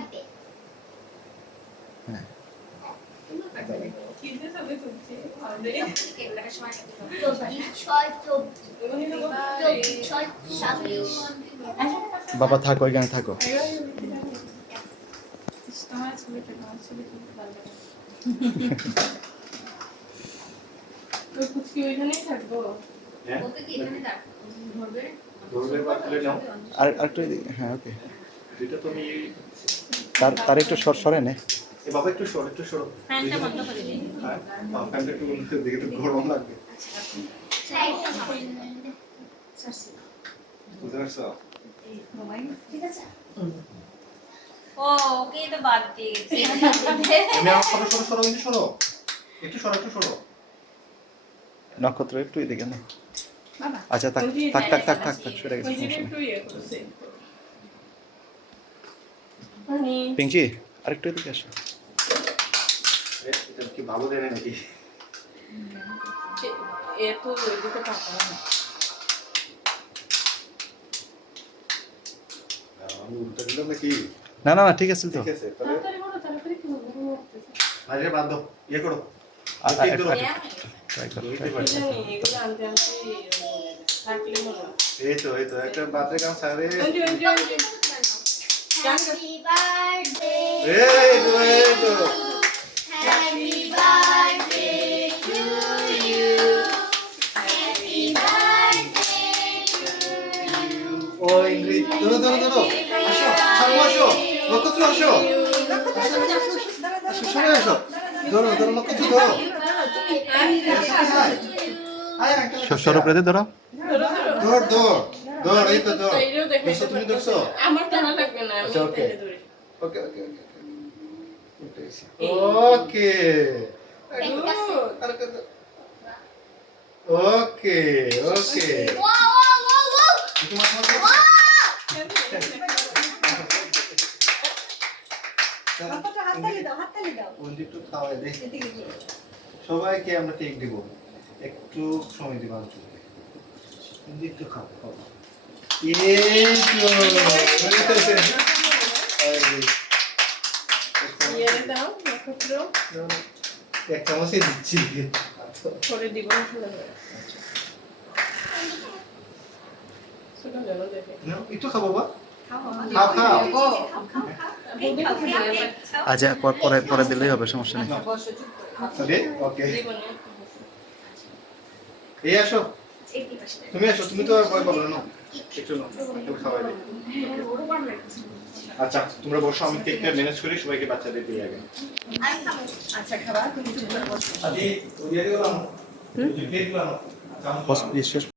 লাগবে। হ্যাঁ বাবা থাকো এখানে থাকো। আর একটু হ্যাঁ ওকে তার একটু সরে নে বাবা একটু সরো ফ্যানটা বন্ধ করে দিন। হ্যাঁ ফ্যানটা একটু দেখে তো গরম লাগবে বুঝতে পারছো ঠিক আছে। ও ওকে তো বাদ দিয়ে গেছি। তুমি আমার সরো একটু সরো নক্ষত্র একটু এদিকে না। বাবা আচ্ছা থাক সরে গেছে পিঙ্কি আরেকটু এদিকে আসো। এটা কি ভালো দেয় নাকি এত ওইদিকে তাকাও না। আমি উল্টা দিলাম নাকি না ঠিক আছে তো। ঠিক আছে তাহলে তাড়াতাড়ি করো, তাড়াতাড়ি করো, গরম লাগতেছে। আরে বাদ দাও ইয়ে করো ট্রাই করো এগুলো আনতে থাকলে মনে হয়। এই তো একটা বার্থডে গান সারে Happy birthday, এই তো happy birthday to you. Happy birthday to you. ও ইংরেজি ধরো আসো নক্ষত্র আসো সবাই আসো ধরো নক্ষত্র ধরো সরব রেতে ধরো। ধর এই তো ধর এইটাও দেখে ধরছো তুমি ধরছো আমার টানা লাগবে না, আমি আচ্ছা, okay. এটা ধরি। ওকে ওকে Wow, wow, wow, wow. সবাইকে আমরা কেক দিব একটু সময় দিব একটু খাও ইয়েরে দাও, নক্ষত্র। এক চামচে দিচ্ছি পরে দিব না, শুনে যাবে। শুনে যাবে, দেখে। একটু খাবো বা খাও খাও আচ্ছা পরে দিলেই হবে, সমস্যা নেই। ওকে জীবনে এই আসো তুমি তো আর ভয় পাবে না একটু খাওয়াই দিই আচ্ছা তোমরা বসো আমি কেকটা ম্যানেজ করি সবাইকে বাচ্চাদের দিয়ে আগে আচ্ছা খাবার তুমি চুপ করে বসো। আদি ওই দিয়ে দিলাম কেক দিলাম শেষ